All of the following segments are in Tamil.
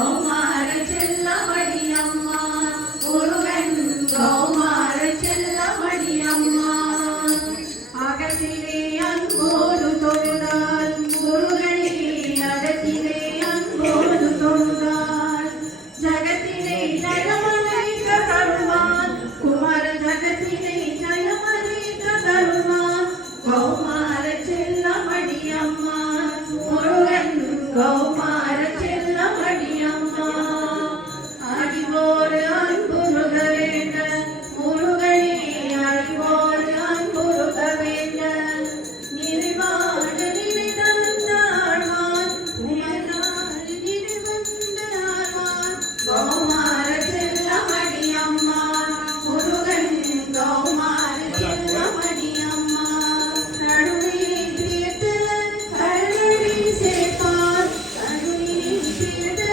கௌமார செல்லமடியம்மா முருகன் கௌமார செல்லமடியம்மா அகத்திலே அன்போடு தொழுதால் முருகனே அகத்திலே அன்போடு தொழுதால் ஜகத்திலே ஜயமலைக்க தருவான் குமார ஜகத்திலே ஜயமலைக்க தருவான் கௌமார செல்லமடியம்மா முருகன் கௌமார செல்லமடியம்மா அறிவோர் அன்புருக வேண்ட முருகனே அறிவோர் அன்புருக வேண்ட நிறைவான நினைதந்தாழ்வான் உயர்நாள் நிறைவந்தாழ்வான் கௌமார செல்லமடியம்மா முருகன் கௌமார செல்லமடியம்மா நடுவே தீர்த்து கடலடி சேர்ப்பான் நடுவே தீர்த்து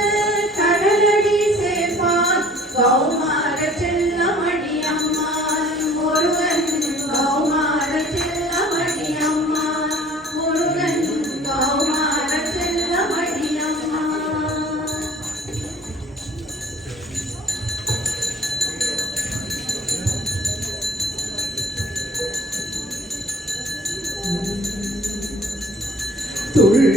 கடலடி சேர்ப்பான் கௌமார செல்லமடியம்மா முருகன் கௌமார செல்லமடியம்மா முருகன் கௌமார செல்லமடியம்மா துள்ளி